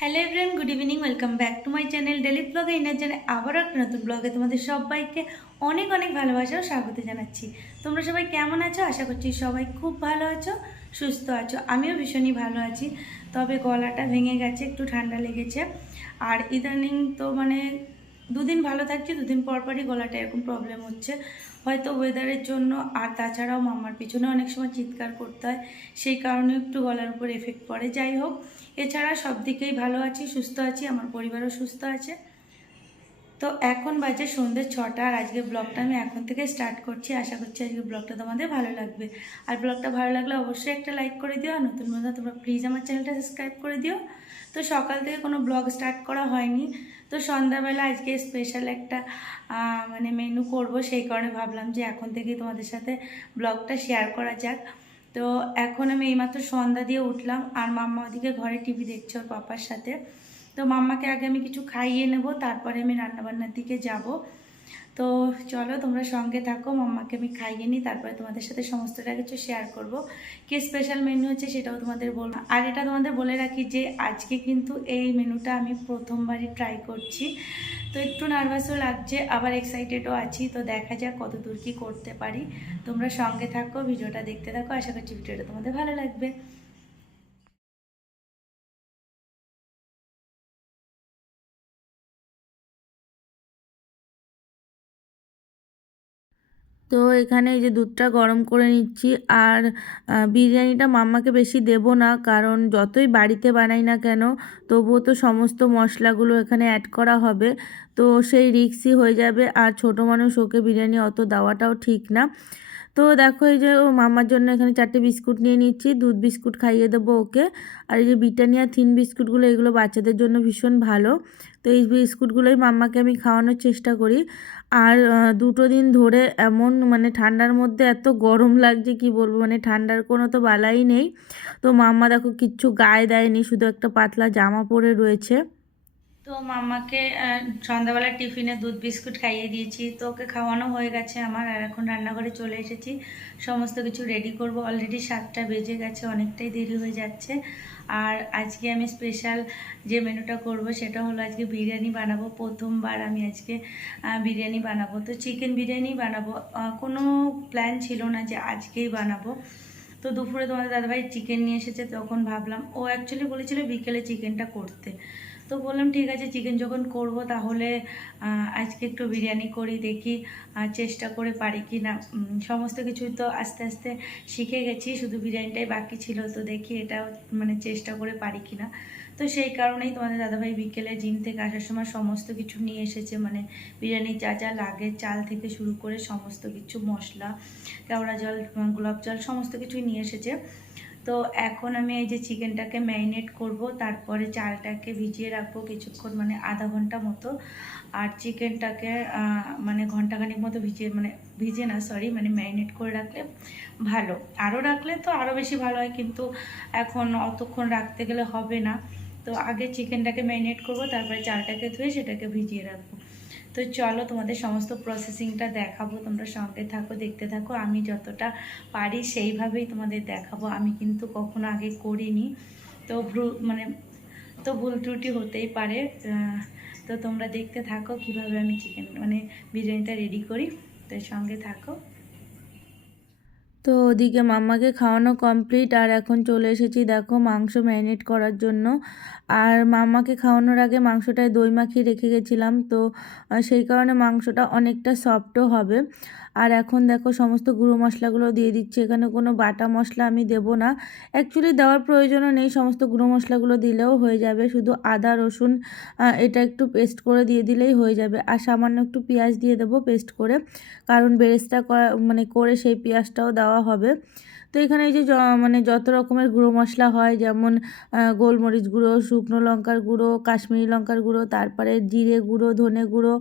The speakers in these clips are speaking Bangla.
Hello everyone, good evening. Welcome back to my channel daily ব্লগে ইনার জানে আবারও একটা নতুন ব্লগে তোমাদের সবাইকে অনেক অনেক ভালোবাসা ও স্বাগত জানাচ্ছি। তোমরা সবাই কেমন আছো? আশা করছি সবাই খুব ভালো আছো, সুস্থ আছো। আমিও ভীষণই ভালো আছি, তবে গলাটা ভেঙে গেছে, একটু ঠান্ডা লেগেছে। আর ইদানিং তো দুদিন ভালো থাকছে, দুদিন পর পরই গলাটা এরকম প্রবলেম হচ্ছে, হয়তো ওয়েদারের জন্য। আর তাছাড়াও মামার পিছনে অনেক সময় চিৎকার করতে হয়, সেই কারণে একটু গলার উপর এফেক্ট পড়ে। যাই হোক, এছাড়া সব দিকেই ভালো আছি, সুস্থ আছি, আমার পরিবারও সুস্থ আছে। তো এখন বাজে সন্ধ্যে 6টা, আর আজকে ব্লগটা আমি এখন থেকে স্টার্ট করছি। আশা করছি আজকে ব্লগটা তোমাদের ভালো লাগবে। আর ব্লগটা ভালো লাগলে অবশ্যই একটা লাইক করে দিও, আর নতুন বন্ধু তোমরা প্লিজ আমার চ্যানেলটা সাবস্ক্রাইব করে দিও। তো সকাল থেকে কোনো ব্লগ স্টার্ট করা হয়নি, তো সন্ধ্যাবেলা আজকে স্পেশাল একটা মেনু করব, সেই কারণে ভাবলাম যে এখন থেকেই তোমাদের সাথে ব্লগটা শেয়ার করা যাক। তো এখন আমি এইমাত্র সন্ধ্যা দিয়ে উঠলাম, আর মাম্মা ওদিকে ঘরে টিভি দেখছে ওর পাপার সাথে। তো মাম্মাকে আগে আমি কিছু খাইয়ে নেব, তারপরে আমি রান্নাবান্নার দিকে যাব। তো চলো তোমরা সঙ্গে থাকো, মাম্মাকে আমি খাইয়ে নিই, তারপরে তোমাদের সাথে সমস্তটা কিছু শেয়ার করব। কি স্পেশাল মেনু হচ্ছে সেটাও তোমাদের বলবো। আর এটা তোমাদের বলে রাখি যে আজকে কিন্তু এই মেনুটা আমি প্রথমবারই ট্রাই করছি, তো একটু নার্ভাসও লাগছে, আবার এক্সাইটেডও আছি। তো দেখা যাক কত দূর কী করতে পারি। তোমরা সঙ্গে থাকো, ভিডিওটা দেখতে থাকো, আশা করছি ভিডিওটা তোমাদের ভালো লাগবে। তো এখানে এই যে দুধটা গরম করে নিচ্ছি। আর বিরিয়ানিটা মাম্মাকে বেশি দেব না, কারণ যতই বাড়িতে বানাই না কেন তবুও তো সমস্ত মশলাগুলো এখানে অ্যাড করা হবে, তো সেই রিস্কই হয়ে যাবে। আর ছোট মানুষ, ওকে বিরিয়ানি অত দেওয়াটাও ঠিক না। তো দেখো এই যে ও মামার জন্য এখানে 4টে বিস্কুট নিয়ে নিচ্ছি, দুধ বিস্কুট খাইয়ে দেবো ওকে। আর এই যে ব্রিটানিয়া থিন বিস্কুটগুলো, এগুলো বাচ্চাদের জন্য ভীষণ ভালো। তো এই বিস্কুটগুলোই মাম্মাকে আমি খাওয়ানোর চেষ্টা করি। আর 2 দিন ধরে এমন ঠান্ডার মধ্যে এত গরম লাগছে কি বলবো, ঠান্ডার কোনো তো বালাই নেই। তো মাম্মা দেখো কিচ্ছু গায়ে দেয়নি, শুধু একটা পাতলা জামা পরে রয়েছে। তো মাম্মাকে সন্ধ্যাবেলা টিফিনে দুধ বিস্কুট খাইয়ে দিয়েছি, তো ওকে খাওয়ানো হয়ে গেছে আমার। আর এখন রান্নাঘরে চলে এসেছি, সমস্ত কিছু রেডি করব। অলরেডি 7টা বেজে গেছে, অনেকটাই দেরি হয়ে যাচ্ছে। আর আজকে আমি স্পেশাল যে মেনুটা করব সেটা হলো আজকে বিরিয়ানি বানাবো। প্রথমবার আমি আজকে বিরিয়ানি বানাবো, তো চিকেন বিরিয়ানি বানাবো। কোনো প্ল্যান ছিল না যে আজকেই বানাবো। তো দুপুরে তোমাদের দাদাভাই চিকেন নিয়ে এসেছে, তখন ভাবলাম, ও অ্যাকচুয়ালি বলেছিল বিকেলে চিকেনটা করতে। তো বললাম ঠিক আছে, চিকেন যখন করব তাহলে আজকে একটু বিরিয়ানি করি, দেখি চেষ্টা করে পারি কি না। সমস্ত কিছুই তো আস্তে আস্তে শিখে গেছি, শুধু বিরিয়ানিটাই বাকি ছিল। তো দেখি এটাও চেষ্টা করে পারি কি না। তো সেই কারণেই তোমাদের দাদাভাই বিকেলে জিম থেকে আসার সময় সমস্ত কিছু নিয়ে এসেছে, বিরিয়ানির যা যা লাগে, চাল থেকে শুরু করে সমস্ত কিছু, মশলা, কেওড়া জল, গোলাপ জল, সমস্ত কিছুই নিয়ে এসেছে। তো এখন আমি এই যে চিকেনটাকে ম্যারিনেট করব, তারপরে চালটাকে ভিজিয়ে রাখবো কিছুক্ষণ, আধা ঘন্টা মতো। আর চিকেনটাকে ঘন্টাখানিক মতো ভিজে না, সরি, ম্যারিনেট করে রাখলে ভালো। আরও রাখলে তো আরও বেশি ভালো হয়, কিন্তু এখন অতক্ষণ রাখতে গেলে হবে না। তো আগে চিকেনটাকে ম্যারিনেট করব, তারপরে চালটাকে ধুয়ে সেটাকে ভিজিয়ে রাখবো। তো চলো তোমাদের সমস্ত প্রসেসিংটা দেখাবো, তোমরা সঙ্গে থাকো, দেখতে থাকো। আমি যতটা পারি সেইভাবেই তোমাদের দেখাবো, আমি কিন্তু কখনো আগে করিনি। তো ভুল ত্রুটি হতেই পারে। তো তোমরা দেখতে থাকো কিভাবে আমি চিকেন বিরিয়ানিটা রেডি করি, তো সঙ্গে থাকো। তো ওদিকে মাম্মাকে খাওয়ানো কমপ্লিট, আর এখন চলে এসেছি দেখো মাংস ম্যারিনেট করার জন্য। আর মাম্মাকে খাওয়ানোর আগে মাংসটায় দই মাখিয়ে রেখে গেছিলাম, তো সেই কারণে মাংসটা অনেকটা সফটও হবে। আর এখন দেখো সমস্ত গুঁড়ো মশলাগুলো দিয়ে দিচ্ছি, এখানে কোনো বাটা মশলা আমি দেব না, অ্যাকচুয়ালি দেওয়ার প্রয়োজনও নেই, সমস্ত গুঁড়ো মশলাগুলো দিলেও হয়ে যাবে। শুধু আদা রসুন এটা একটু পেস্ট করে দিয়ে দিলেই হয়ে যাবে। আর সামান্য একটু পেঁয়াজ দিয়ে দেবো পেস্ট করে, কারণ বেরেস্তা করা করে সেই পেঁয়াজটাও দেওয়া হবে। তো এখানে এই যে যত রকমের গুঁড়ো মশলা হয়, যেমন গোলমরিচ গুঁড়ো, শুকনো লঙ্কার গুঁড়ো, কাশ্মীরি লঙ্কার গুঁড়ো, তারপরে জিরে গুঁড়ো, ধনে গুঁড়ো,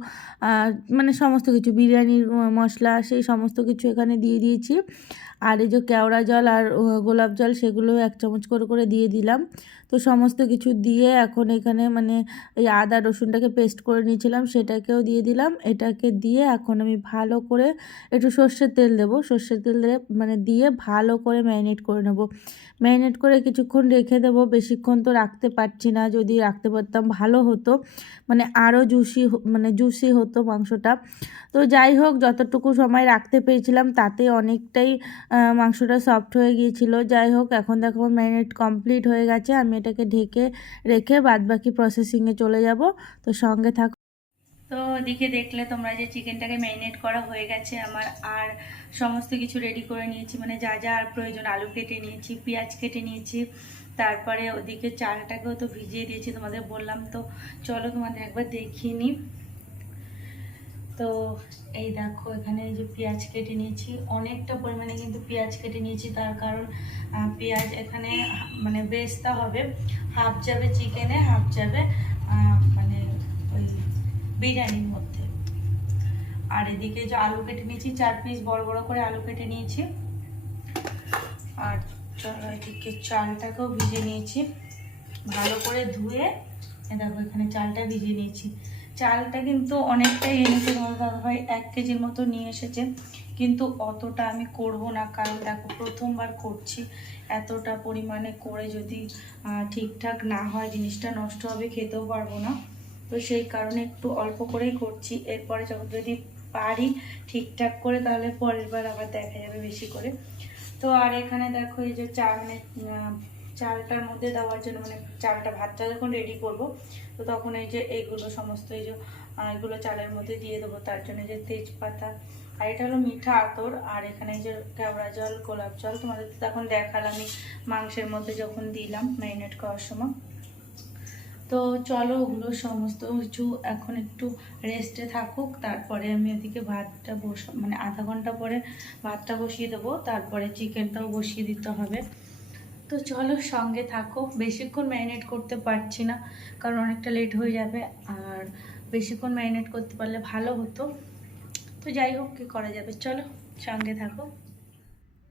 সমস্ত কিছু, বিরিয়ানির মশলা, সেই সমস্ত কিছু এখানে দিয়ে দিয়েছি। আর এই যে কেওড়া জল আর গোলাপ জল, সেগুলো 1 চামচ করে দিয়ে দিলাম। তো তো সমস্ত কিছু দিয়ে এখন এখানে মানে এই আদা রসুনটাকে পেস্ট করে নিয়েছিলাম সেটাকেও দিয়ে দিলাম। এটাকে দিয়ে এখন আমি ভালো করে একটু সর্ষের তেল দেবো, সর্ষের তেল দিয়ে মানে দিয়ে ভালো করে ম্যারিনেট করে নেব। ম্যারিনেট করে কিছুক্ষণ রেখে দেবো, বেশিক্ষণ তো রাখতে পারছি না, যদি রাখতে পারতাম ভালো হতো, মানে আরও জুসি হতো মাংসটা। তো যাই হোক, যতটুকু সময় রাখতে পেরেছিলাম তাতে অনেকটাই মাংসটা সফট হয়ে গিয়েছিল। যাই হোক, এখন দেখো ম্যারিনেট কমপ্লিট হয়ে গেছে, আমি এটাকে ঢেকে রেখে বাদবাকি প্রসেসিংয়ে চলে যাব। তো সঙ্গে থাকো। তো ওদিকে দেখলে তোমরা যে চিকেনটাকে ম্যারিনেট করা হয়ে গেছে আমার, আর সমস্ত কিছু রেডি করে নিয়েছি, মানে যা যা আর প্রয়োজন, আলু কেটে নিয়েছি, পেঁয়াজ কেটে নিয়েছি, তারপরে ওদিকে চালটাকেও তো ভিজিয়ে দিয়েছি তোমাদের বললাম। তো চলো তোমাদের একবার দেখিয়ে নিই। তো এই দেখো এখানে এই যে পেঁয়াজ কেটে নিয়েছি, অনেকটা পরিমাণে কিন্তু পেঁয়াজ কেটে নিয়েছি, তার কারণ পেঁয়াজ এখানে মানে বেরেস্তা হবে, হাফ যাবে চিকেনে, হাফ যাবে মানে ওই বিরিয়ানির মধ্যে। আর এদিকে যে আলু কেটে নিয়েছি, 4 পিস বড় বড় করে আলু কেটে নিয়েছি। আর চলো এদিকে চালটাকেও ভিজে নিয়েছি ভালো করে ধুয়ে। দেখো এখানে চালটা ভিজিয়ে নিয়েছি। চালটা কিন্তু অনেকটাই এনেছে তোমার দাদাভাই, 1 কেজির মতো নিয়ে এসেছে, কিন্তু অতটা আমি করব না, কারণ দেখো প্রথমবার করছি, এতটা পরিমাণে করে যদি ঠিকঠাক না হয় জিনিসটা নষ্ট হবে, খেতেও পারবো না। তো সেই কারণে একটু অল্প করেই করছি, এরপরে যখন যদি পারি ঠিকঠাক করে তাহলে পরের বার আবার দেখা যাবে বেশি করে। তো আর এখানে দেখো এই যে চালটার মধ্যে দেওয়ার জন্য, মানে ভাতটা যখন রেডি করব, তো তখন এই যে এইগুলো সমস্ত এই যে এগুলো চালের মধ্যে দিয়ে দেবো, তার জন্য যে তেজপাতা, আর এটা হলো মিঠা আতর, আর এখানে এই যে কেওড়া জল, গোলাপ জল, তোমাদের তো তখন দেখালামই মাংসের মধ্যে যখন দিলাম ম্যারিনেট করার সময়। তো চলো ওগুলো সমস্ত কিছু এখন একটু রেস্টে থাকুক, তারপরে আমি ওদিকে ভাতটা মানে আধা ঘন্টা পরে ভাতটা বসিয়ে দেবো, তারপরে চিকেনটাও বসিয়ে দিতে হবে। তো চলো সঙ্গে থাকো, বেশিক্ষণ ম্যারিনেট করতে পারছি না কারণ অনেকটা লেট হয়ে যাবে, আর বেশিক্ষণ ম্যারিনেট করতে পারলে ভালো হতো। তো যাই হোক, কী করা যাবে, চলো সঙ্গে থাকো।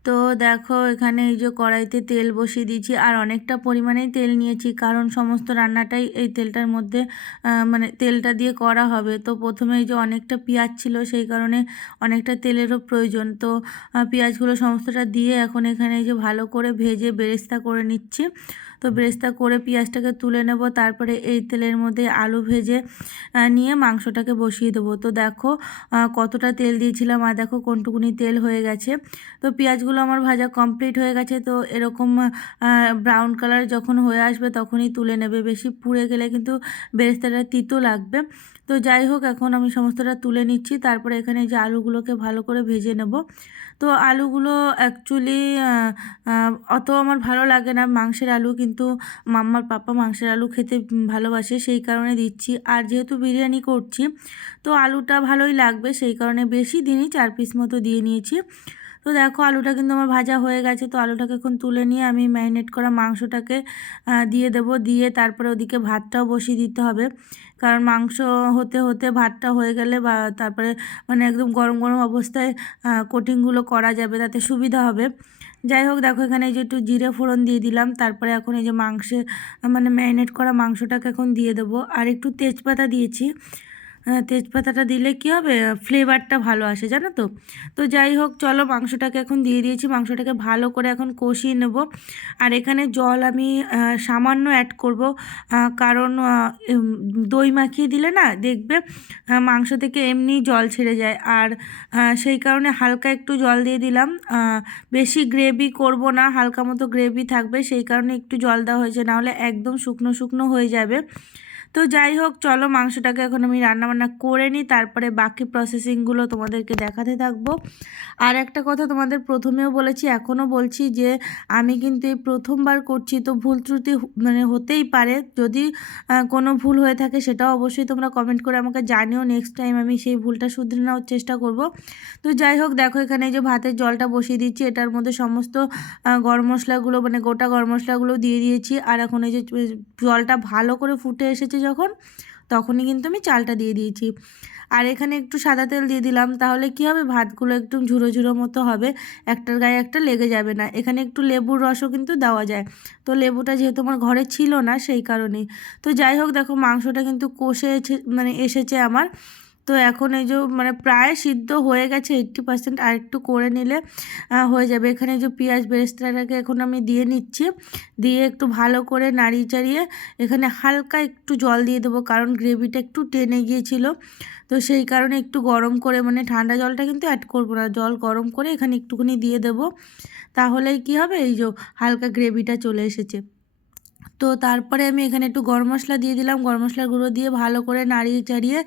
তো দেখো এখানে এই যে কড়াইতে তেল বসিয়ে দিয়েছি, আর অনেকটা পরিমাণেই তেল নিয়েছি, কারণ সমস্ত রান্নাটাই এই তেলটার মধ্যে মানে তেলটা দিয়ে করা হবে। তো প্রথমে এই যে অনেকটা পেঁয়াজ ছিল, সেই কারণে অনেকটা তেলেরও প্রয়োজন। তো পেঁয়াজগুলো সমস্তটা দিয়ে এখন এখানে এই যে ভালো করে ভেজে বেরেস্তা করে নিচ্ছি। তো বেরেস্তা করে পেঁয়াজটাকে তুলে নেব, তারপরে এই তেলের মধ্যে আলু ভেজে নিয়ে মাংসটাকে বসিয়ে দেবো। তো দেখো কতটা তেল দিয়েছিলাম, আর দেখো কোনটুকুনি তেল হয়ে গেছে। তো পেঁয়াজগুলো আমার ভাজা কমপ্লিট হয়ে গেছে। তো এরকম ব্রাউন কালার যখন হয়ে আসবে তখনই তুলে নেবে, বেশি পুড়ে গেলে কিন্তু বেরেস্তাটা তিতো লাগবে। তো যাই হোক, এখন আমি সমস্তটা তুলে নিচ্ছি, তারপরে এখানে যে আলুগুলোকে ভালো করে ভেজে নেব। তো আলুগুলো অ্যাকচুয়ালি অত আমার ভালো লাগে না মাংসের আলু, কিন্তু মাম্মার পাপা মাংসের আলু খেতে ভালোবাসে, সেই কারণে দিচ্ছি। আর যেহেতু বিরিয়ানি করছি তো আলুটা ভালোই লাগবে, সেই কারণে বেশি দিনই 4 পিস মতো দিয়ে নিয়েছি। তো দেখো আলুটা কিন্তু আমার ভাজা হয়ে গেছে। তো আলুটাকে এখন তুলে নিয়ে আমি ম্যারিনেট করা মাংসটাকে দিয়ে দেব, দিয়ে তারপরে ওদিকে ভাতটাও বসিয়ে দিতে হবে, কারণ মাংস হতে হতে ভাতটা হয়ে গেলে বা তারপরে মানে একদম গরম গরম অবস্থায় কোটিংগুলো করা যাবে, তাতে সুবিধা হবে। যাই হোক, দেখো এখানে এই যে একটু জিরে ফোড়ন দিয়ে দিলাম, তারপরে এখন এই যে মানে ম্যারিনেট করা মাংসটাকে এখন দিয়ে দেবো, আর একটু তেজপাতা দিয়েছি। তেজপাতাটা দিলে কি হবে, ফ্লেভারটা ভালো আসে, জানো তো। তো যাই হোক, চলো মাংসটাকে এখন দিয়ে দিয়েছি, মাংসটাকে ভালো করে এখন কষিয়ে নেব। আর এখানে জল আমি সামান্য অ্যাড করব, কারণ দই মাখিয়ে দিলে না দেখবে মাংস থেকে এমনি জল ছেড়ে যায়, আর সেই কারণে হালকা একটু জল দিয়ে দিলাম। বেশি গ্রেভি করব না, হালকা মতো গ্রেভি থাকবে, সেই কারণে একটু জল দেওয়া হয়েছে, নাহলে একদম শুকনো শুকনো হয়ে যাবে। তো যাই হোক, চলো মাংসটাকে এখন আমি রান্নাবান্না করে নিই, তারপরে বাকি প্রসেসিংগুলো তোমাদেরকে দেখাতে থাকবো। আর একটা কথা তোমাদের প্রথমেও বলেছি, এখনও বলছি, যে আমি কিন্তু এই প্রথমবার করছি, তো ভুল ত্রুটি মানে হতেই পারে, যদি কোনো ভুল হয়ে থাকে সেটাও অবশ্যই তোমরা কমেন্ট করে আমাকে জানিও, নেক্সট টাইম আমি সেই ভুলটা শুধরে নেওয়ার চেষ্টা করব। তো যাই হোক, দেখো এখানে এই যে ভাতের জলটা বসিয়ে দিচ্ছি, এটার মধ্যে সমস্ত গরম মশলাগুলো মানে গোটা গরম মশলাগুলো দিয়ে দিয়েছি, আর এখন এই যে জলটা ভালো করে ফুটে এসেছে যখন, তখনই কিন্তু আমি চালটা দিয়ে দিয়েছি। আর এখানে একটু সাদা তেল দিয়ে দিলাম, তাহলে কি হবে ভাতগুলো একটু ঝুরো ঝুরো মতো হবে, একটার গায়ে একটা লেগে যাবে না। এখানে একটু লেবুর রসও কিন্তু দেওয়া যায়, তো লেবুটা যেহেতু আমার ঘরে ছিল না সেই কারণেই। তো যাই হোক দেখো মাংসটা কিন্তু কষে এসেছে আমার। তো এখন এই যে প্রায় সিদ্ধ হয়ে গেছে 80%, আর একটু করে নিলে হয়ে যাবে। এখানে যে পেঁয়াজ বেরেস্তাটাকে এখন আমি দিয়ে নিচ্ছি, দিয়ে একটু ভালো করে নাড়িয়ে চাড়িয়ে এখানে হালকা একটু জল দিয়ে দেবো, কারণ গ্রেভিটা একটু টেনে গিয়েছিল। তো সেই কারণে একটু গরম করে, ঠান্ডা জলটা কিন্তু অ্যাড করবো না, জল গরম করে এখানে একটুখানি দিয়ে দেবো, তাহলেই কি হবে এই যে হালকা গ্রেভিটা চলে এসেছে। তো তারপরে আমি এখানে একটু গরম মশলা দিয়ে দিলাম, গরম মশলার গুঁড়ো দিয়ে ভালো করে নাড়িয়ে চাড়িয়ে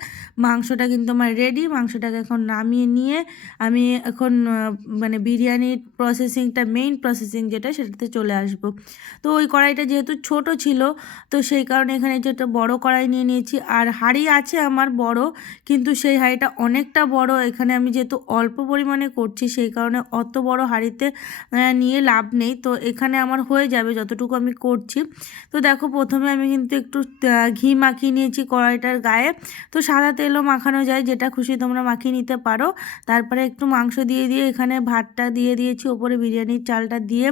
মাংসটা কিন্তু আমার রেডি। মাংসটাকে এখন নামিয়ে নিয়ে আমি এখন বিরিয়ানির প্রসেসিংটা, মেইন প্রসেসিং যেটা, সেটাতে চলে আসব। তো ওই কড়াইটা যেহেতু ছোট ছিল, তো সেই কারণে এখানে যেটা বড় কড়াই নিয়ে নিয়েছি। আর হাঁড়ি আছে আমার বড়, কিন্তু সেই হাঁড়িটা অনেকটা বড়, এখানে আমি যেহেতু অল্প পরিমাণে করছি সেই কারণে অত বড় হাঁড়িতে নিয়ে লাভ নেই। তো এখানে আমার হয়ে যাবে যতটুকু আমি করছি। তো দেখো প্রথমে আমি কিন্তু একটু ঘি মাখিয়ে নিয়েছি কড়াইটার গায়ে, তো সাদা তেলও মাখানো যায়, যেটা খুশি তোমরা মাখিয়ে নিতে পারো। তারপরে একটু মাংস দিয়ে এখানে ভাতটা দিয়ে দিয়েছি, ওপরে বিরিয়ানির চালটা দিয়ে,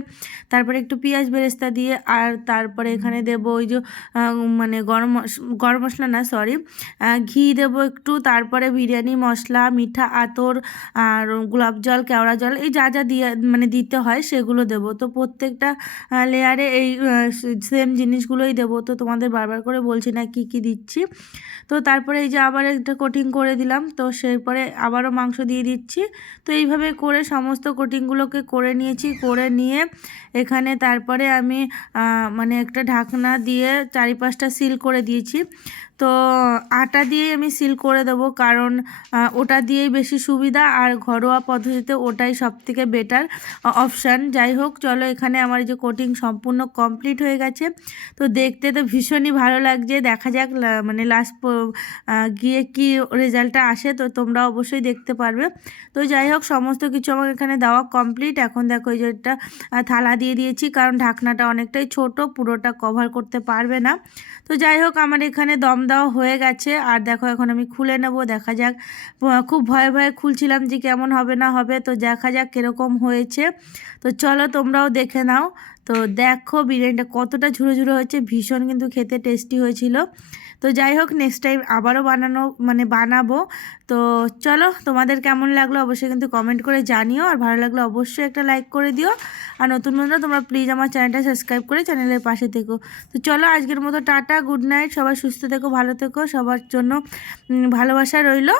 তারপরে একটু পেঁয়াজ বেরেস্তা দিয়ে, আর তারপরে এখানে দেবো ওই যে গরম মশলা না সরি ঘি দেবো একটু, তারপরে বিরিয়ানি মশলা, মিঠা আতর, আর গোলাপ জল, কেওড়া জল, এই যা যা দিয়ে দিতে হয় সেগুলো দেবো। তো প্রত্যেকটা লেয়ারে এই সেম জিনিসগুলোই দেবো, তো তোমাদের বারবার করে বলছি না কি কি দিচ্ছি। তো তারপরে এই যে আবার একটা কোটিং করে দিলাম, তো সেরপরে আবারও মাংস দিয়ে দিচ্ছি। তো এইভাবে করে সমস্ত কোটিংগুলোকে করে নিয়েছি, করে নিয়ে এখানে তারপরে আমি একটা ঢাকনা দিয়ে চারিপাশটা সিল করে দিয়েছি। তো আটা দিয়েই আমি সিল করে দেবো, কারণ ওটা দিয়েই বেশি সুবিধা, আর ঘরোয়া পদ্ধতিতে ওটাই সবথেকে বেটার অপশান। যাই হোক চলো, এখানে আমার যে কোটিং সম্পূর্ণ কমপ্লিট হয়ে গেছে। তো দেখতে তো ভীষণই ভালো লাগছে, দেখা যাক লাস্ট গিয়ে কি রেজাল্টটা আসে, তো তোমরা অবশ্যই দেখতে পারবে। তো যাই হোক সমস্ত কিছু আমার এখানে দেওয়া কমপ্লিট। এখন দেখো এই যে একটা থালা দিয়ে দিয়েছি, কারণ ঢাকনাটা অনেকটাই ছোট, পুরোটা কভার করতে পারবে না। তো যাই হোক আমার এখানে দম দেওয়া হয়ে গেছে, আর দেখো এখন আমি খুলে নেব, দেখা যাক। খুব ভয়ে ভয়ে খুলছিলাম যে কেমন হবে না হবে, তো দেখা যাক কীরকম হয়েছে। তো চলো তোমরাও দেখে নাও। তো দেখো বিরিয়ানিটা কতটা ঝুরো ঝুরো হয়েছে, ভীষণ কিন্তু খেতে টেস্টি হয়েছিল। তো যাই হোক নেক্সট টাইম আবারও বানাবো। তো চলো তোমাদের কেমন লাগলো অবশ্যই কিন্তু কমেন্ট করে জানিও, আর ভালো লাগলে অবশ্যই একটা লাইক করে দিও। আর নতুন বন্ধুরা তোমরা প্লিজ আমার চ্যানেলটা সাবস্ক্রাইব করে চ্যানেলের পাশে থেকো। তো চলো আজকের মতো টাটা, গুড নাইট, সবাই সুস্থ থেকো, ভালো থেকো, সবার জন্য ভালোবাসা রইলো।